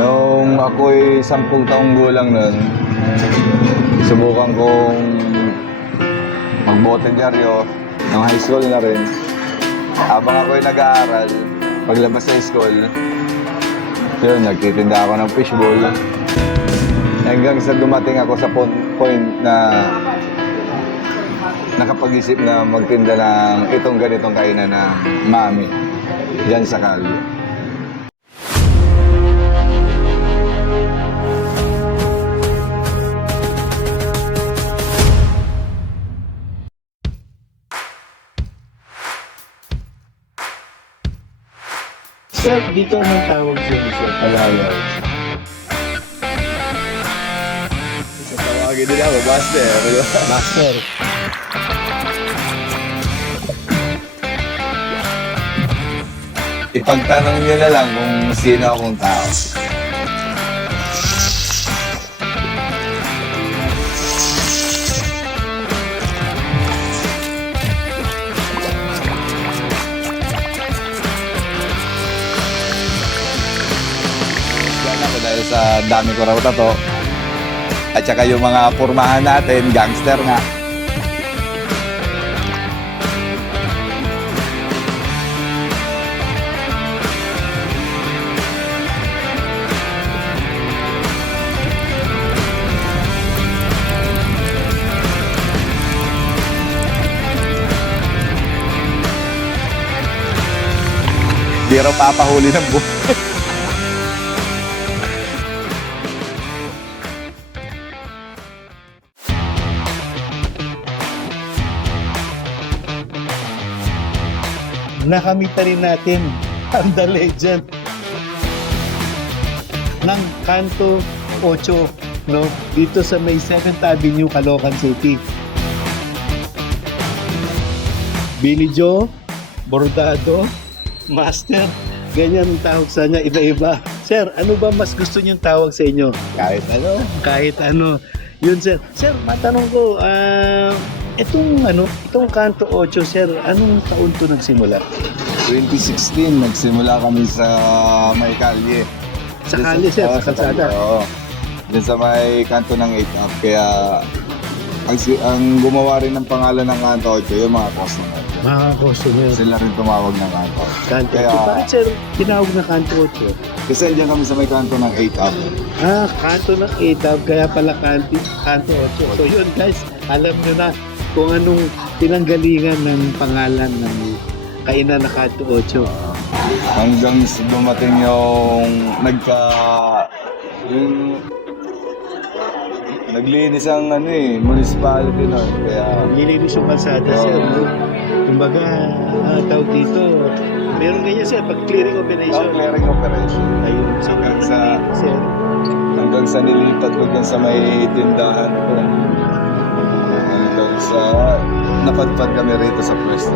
Nung ako'y 10 taong gulang nun, subukan kong magbotellaryo ng high school na rin. Habang ako'y nag-aaral, paglabas sa school, yun, nagtitinda ako ng fishball. Hanggang sa dumating ako sa point na nakapag-isip na magtinda ng itong ganitong kainan na mami dyan sa Kalye. Sir, dito anong tawag siya, sir? Alayaw. Tawagin nila ako, Master. Master. Ipagtanong nyo na lang kung sino akong tao. Dahil sa dami ko raw tato at saka yung mga pormahan natin, gangster nga. Di raw papahuli ng buhay. Nakamita rin natin ang The Legend ng Kanto 8, no? Dito sa may 7th Avenue, Caloocan City. Billy Joe, Bordado, Master, ganyan ang tawag sa niya, iba-iba. Sir, ano ba mas gusto niyong tawag sa inyo? Kahit ano. Kahit ano. Yun, sir. Sir, matanong ko, itong Kanto 8, sir, anong taon to nagsimula? 2016, nagsimula kami sa may kalye. Sa kalye, sir, sa kalsada. Oo. Diyan sa may kanto ng 8 up. Kaya ang gumawa rin ng pangalan ng Kanto 8, yung mga customer. Mga customer. Sila rin tumawag ng Kanto. Kanto 8. Kaya, Bakit, sir, tinawag na Kanto 8? kasi diyan kami sa may kanto ng 8 up. Kanto ng 8, kaya pala Kanto 8. So yun, guys, alam nyo na kung anong pinanggalingan ng pangalan ng kainan na Kanto 8. Hanggang dumating yung naglinis ang municipality na. Kaya Nilinis yung kalsada, sir. Kumbaga, tawag dito, meron ganyan, sir, pag clearing operation. clearing operation. Ayun, sir. Sir. Hanggang sa nilipat ko dun sa may tindahan ko. Hanggang sa napadpad kami rito sa pwesto.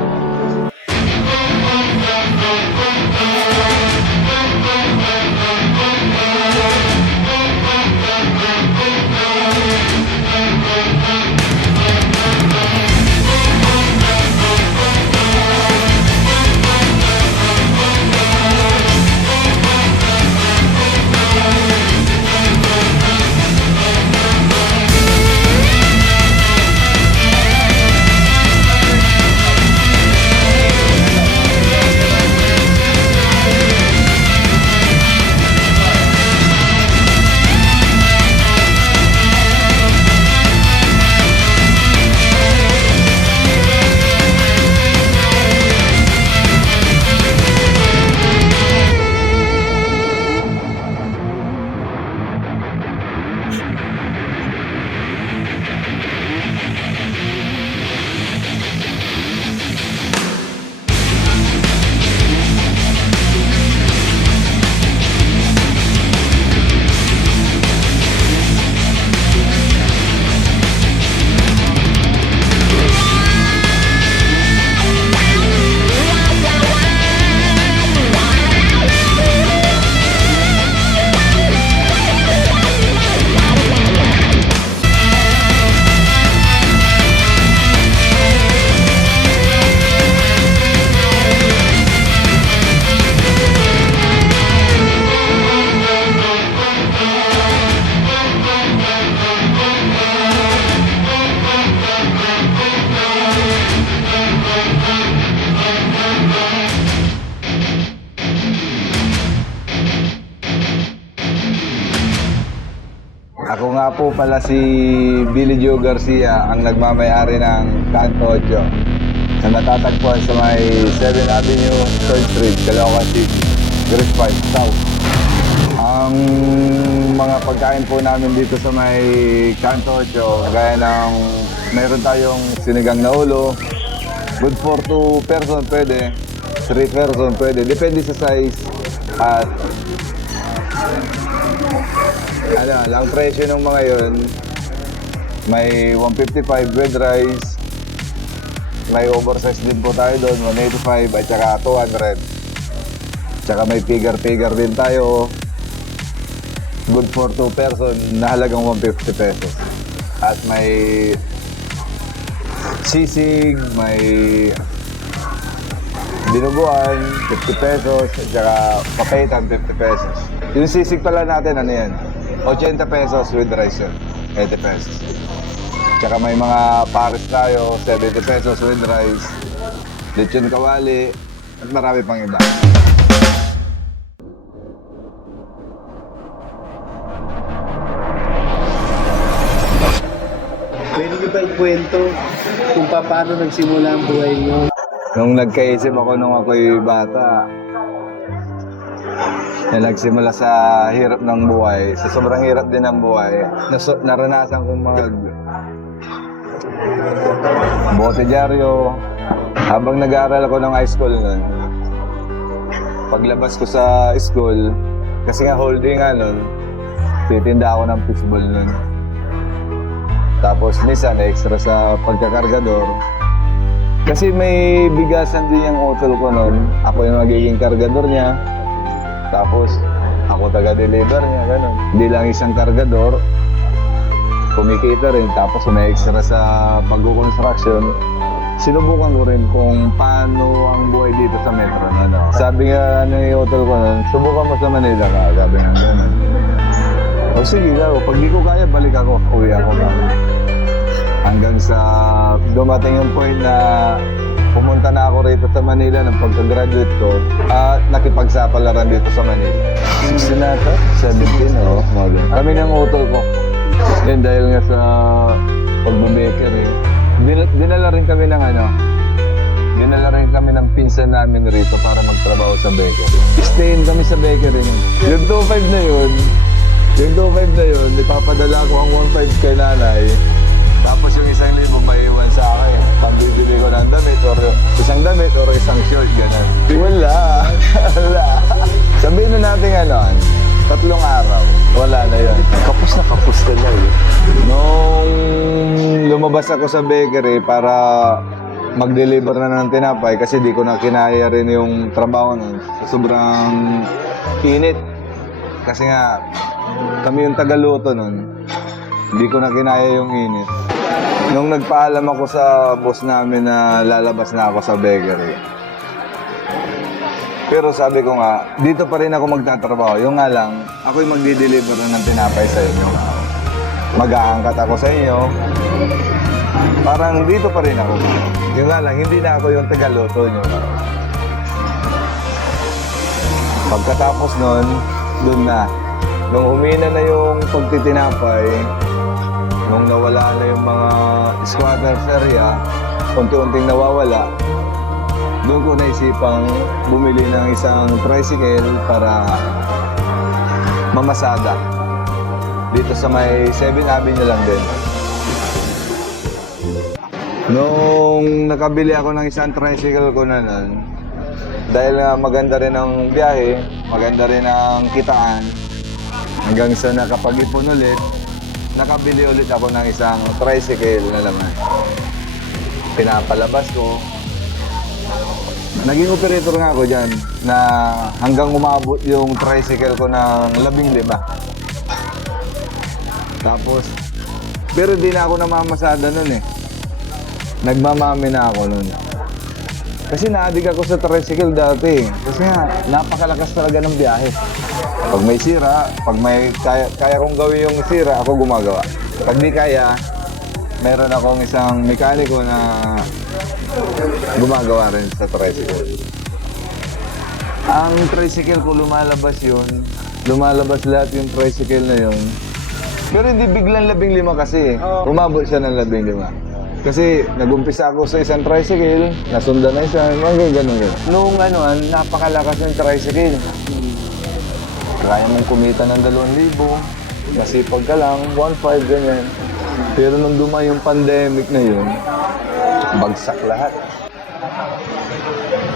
nga po pala si Billy Joe Garcia ang nagmamayari ng Kanto 8 na natatagpuan sa may 7 Avenue, 3rd Street, Caloocan City, Grade 5 South. Ang mga pagkain po namin dito sa may Kanto 8, gaya ng meron tayong sinigang na ulo, good for 2 person pwede, 3 person pwede, depende sa size. At ang presyo ng mga yon, may 155 with rice, may oversize din po tayo doon, 185 at saka 200. Tsaka may figure din tayo, good for 2 person, na halagang 150 pesos. At may sisig, may dinuguan, 50 pesos, at saka papaitan, 50 pesos. Yung sisig pala natin, ano yan? 80 pesos with rice yun, 80 pesos. Tsaka may mga pares tayo, 70 pesos with rice, lechon kawali, at marami pang iba. Pwede nyo ba ikwento kung paano nagsimula ang buhay nyo? Nung nagkaisip ako nung ako'y bata, na nagsimula sa hirap ng buhay, sa sobrang hirap din ng buhay, naranasan kong bote dyaryo. Habang nag-aaral ako ng high school nun, paglabas ko sa school, kasi nga holding nga nun, titinda ako ng fishball nun. Tapos minsan extra sa pagkakargador. Kasi may bigasan din yung utol ko nun. Ako yung magiging kargador niya. Tapos ako taga-deliver niya, gano'n. Hindi lang isang kargador, kumikita rin. Tapos may extra sa pag-construction. Sinubukan ko rin kung paano ang buhay dito sa metro na, no? Sabi nga ni utol ko nun, subukan mo sa Manila ka. Sabi nga gano'n. O sige, pag di ko kaya, balik ako. Uwi ako ka. Hanggang sa dumating yung point na pumunta na ako rito sa Manila ng pagka-graduate ko at nakipagsapalaran dito sa Manila. 16 na ito? 17, oo. Kami ng utol ko. Yan dahil nga sa pagbabakery. Dinala rin kami ng dinala rin kami ng pinsan namin rito para magtrabaho sa bakery. Stayin kami sa bakery. Yung 2.5 na yun, ipapadala ko ang 1.5 kay nanay. Tapos yung 1,000 maiiwan sa akin. Pambibili ko ng damit or isang damit or isang short, gano'n. Wala. Sabihin na natin 3 araw. Wala na yun. Kapos ka na eh. Nung lumabas ako sa bakery para mag-deliver na ng tinapay kasi di ko na kinaya rin yung trabaho nun. Sobrang init. Kasi nga, kami yung tagaluto nun. Hindi ko na kinaya yung init. Nung nagpaalam ako sa boss namin na lalabas na ako sa bakery. Pero sabi ko nga, dito pa rin ako magtatrabaho. Yung nga lang, ako'y magdi-deliver na ng tinapay sa inyo. Mag-aangkat ako sa inyo. Parang dito pa rin ako. Yung nga lang, hindi na ako yung tagaluto nyo. Pagkatapos nun, dun na. Nung humina na yung pagtitinapay, nung nawala na yung mga squatters area, unti-unting nawawala, doon ko naisipang bumili ng isang tricycle para mamasada. Dito sa may 7 Avenue lang din. Nung nakabili ako ng isang tricycle ko na nun, dahil maganda rin ang biyahe, maganda rin ang kitaan, hanggang sa nakapag-ipon ulit, nakabili ulit ako ng isang tricycle na naman. Pinapalabas ko. Naging operator nga ako dyan na hanggang umabot yung tricycle ko ng 15. Tapos, pero di na ako namamasada nun eh. Nagmamami na ako nun. Kasi naadig ako sa tricycle dati. Kasi nga, napakalakas talaga ng biyahe. Pag may sira, pag may kaya kong gawin yung sira, ako gumagawa. Pag di kaya, meron akong isang mekaniko na gumagawa rin sa tricycle. Ang tricycle ko lumalabas yun. Lumalabas lahat yung tricycle na yun. Pero hindi biglang 15 kasi. Oo. Umabot siya ng 15. Kasi nagumpisa ako sa isang tricycle, nasundan na isa, mga ganun. Nung napakalakas ng tricycle. Kaya mong kumita ng 2,000, masipag ka lang, 1,500 ganyan. Pero nung dumayo yung pandemic na yun, bagsak lahat.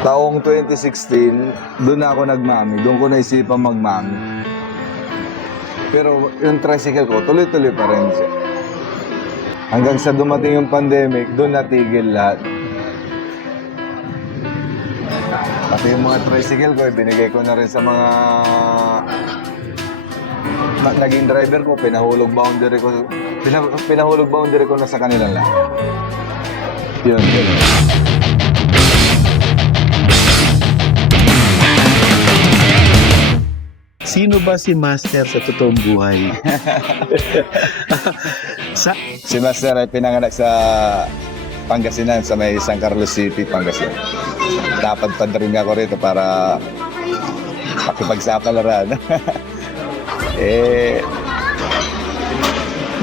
Taong 2016, doon ako nagmami, doon ko naisipan magmami. Pero yung tricycle ko, tuloy-tuloy pa rin siya. Hanggang sa dumating yung pandemic, doon natigil lahat. Pati yung mga tricycle ko, binigay ko na rin sa mga naging driver ko, pinahulog boundary ko na sa kanila lang. Yun. Sino ba si Master sa totoong buhay? Si Master ay pinanganak sa Pangasinan, sa may San Carlos City, Pangasinan. Napadpad rin ako rito para makipagsapalaran.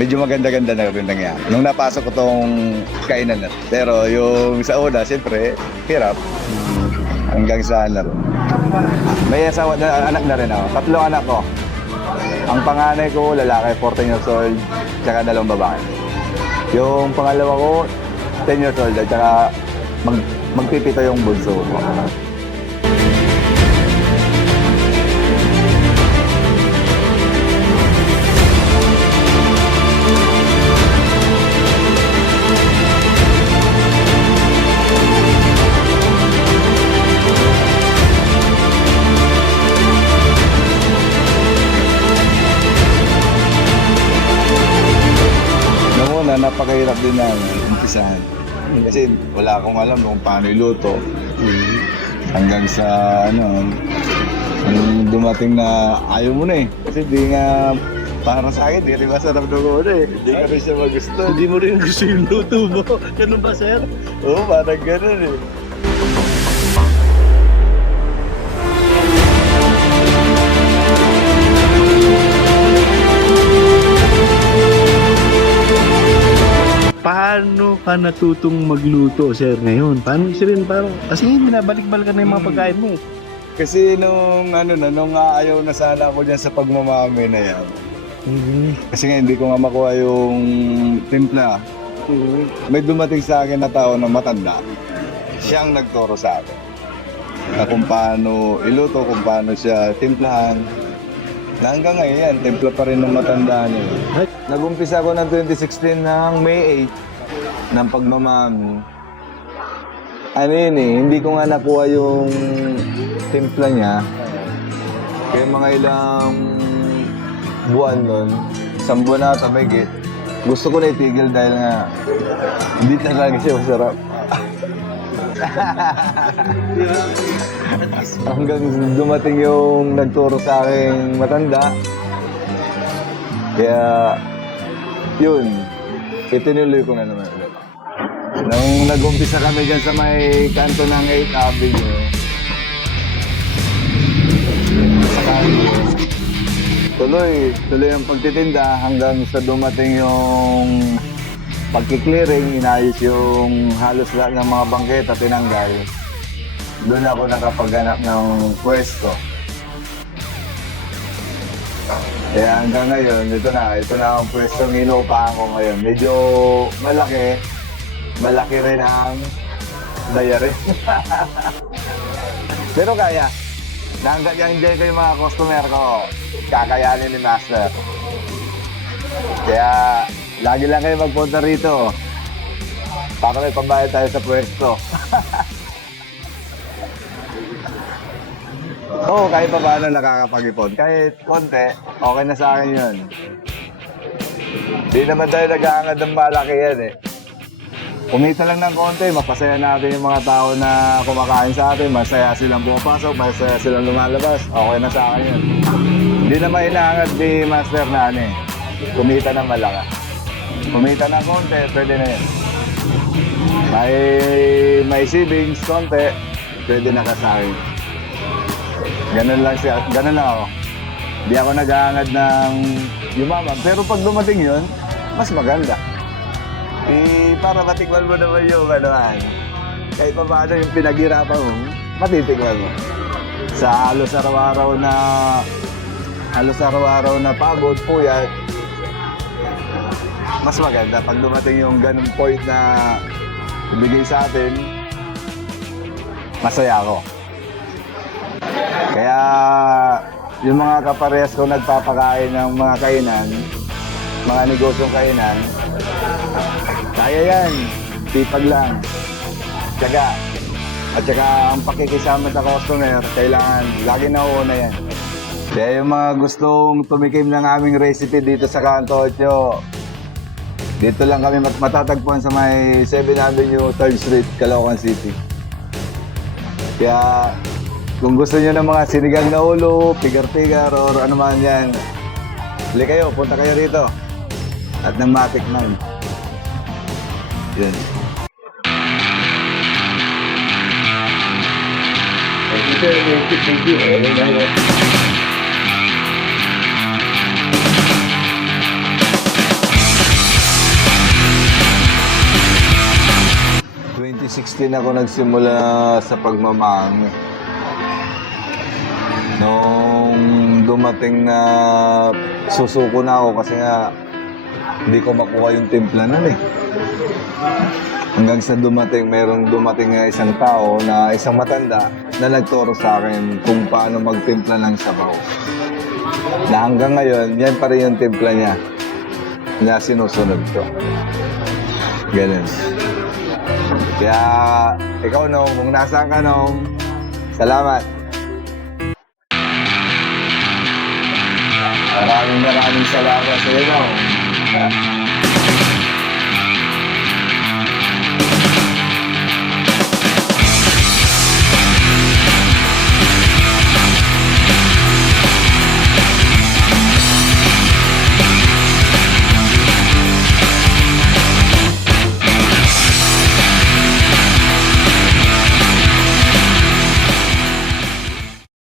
Medyo maganda-ganda na rin nangyari. Nung napasok ko tong kainan na. Pero yung sa una, siyempre, hirap. Hanggang sa rin. May asawa na, anak na rin ako. 3 anak ko. Ang panganay ko, lalaki, 14 years old, tsaka 2 babae. Yung pangalawa ko, 10 years old, at tsaka magpipito yung bunso ko. Napakahirap din na umpisahan. Kasi wala akong alam kung paano iluto. Hanggang sa nung dumating na ayaw mo na eh. Kasi di nga para sa akin, di rin masarap na ko eh. Hindi ka rin siya magusto. Hindi mo rin gusto yung luto mo. Ganun ba, sir? Oo, parang ganun eh. Paano ka natutong magluto, sir, ngayon? Paano rin parang, kasi binabalik-balik ka na yung mga pagkain mo. Kasi nung nung ayaw na sana ako dyan sa pagmamami na yan. Kasi nga hindi ko nga makuha yung timpla. May dumating sa akin na tao na matanda. Siyang nagturo sa akin. Na kung paano iluto, kung paano siya timplahan. Na hanggang ngayon yan, timpla pa rin ng matanda niya. Nag-umpisa ako ng 2016 ng May 8 ng pagmamami. Hindi ko nga nakuha yung timpla niya. Kaya mga ilang buwan nun, 1 buwan na ata, mahigit. Gusto ko na itigil dahil nga hindi talaga siya masarap. Hanggang dumating yung nagturo sa akin matanda. Kaya, yun, itinuloy ko na naman ulit. Nung nag-umpisa kami dyan sa may kanto ng 8th Avenue, sa kanto, tuloy ang pagtitinda hanggang sa dumating yung pagkiklearing, inayos yung halos lahat ng mga bangketa, tinanggal. Doon ako nakapaghanap ng pwesto. Kaya hanggang ngayon, ito na ang pwesto ng inuupahan ko ngayon. Medyo malaki rin ang bayarin. Pero kaya, hanggang enjoy ko yung mga customer ko, kakayanin ni Master. Kaya, lagi lang kayo magpunta rito para may pambayad tayo sa pwesto. Oo, kahit pa paano nakakapag-ipon. Kahit konti, okay na sa akin yun. Hindi naman tayo nag-aangad ng malaki yan eh. Kumita lang ng konti, mapasaya natin yung mga tao na kumakain sa atin. Masaya silang pumapasok, masaya silang lumalabas. Okay na sa akin yun. Hindi naman inaangad ni Master na kumita ng malaki. Kumita ng konti, pwede na yun. May savings, konti, pwede na ka sa akin. Ganun lang ako. Di ako naghahangad ng yumaman. Pero pag dumating yun, mas maganda. Para matikman mo naman yung gano'n. Kahit pa paano yung pinaghirapan mo, matitikman mo. Sa halos araw-araw na pagod, puyat, mas maganda pag dumating yung ganung point na ibigay sa atin, masaya ako. Kaya yung mga kaparehas ko nagpapakain ng mga kainan, mga negosyong kainan, kaya yan, sipag lang, tiyaga. At saka ang pakikisama sa customer, kailangan lagi nauuna yan. Kaya yung mga gustong tumikim ng aming recipe dito sa Canto 8, dito lang kami matatagpuan sa may 7 Avenue, 3rd Street, Caloocan City. Kaya kung gusto nyo ng mga sinigang na ulo, pigar-pigar, or ano man yan, huli kayo, punta kayo rito. At nang matikman. Yun. Thank you. 2016 ako nagsimula sa pagmamang. Nung dumating na susuko na ako kasi nga hindi ko makuha yung timpla nun eh. Hanggang sa merong dumating na isang tao na isang matanda na nagturo sa akin kung paano magtimpla ng sabaw. Na hanggang ngayon, yan pa rin yung timpla niya na sinusunod ko. Ganun. Kaya, ikaw Nong, kung nasaan ka Nong, salamat. Maraming salamat sa iyo Nong.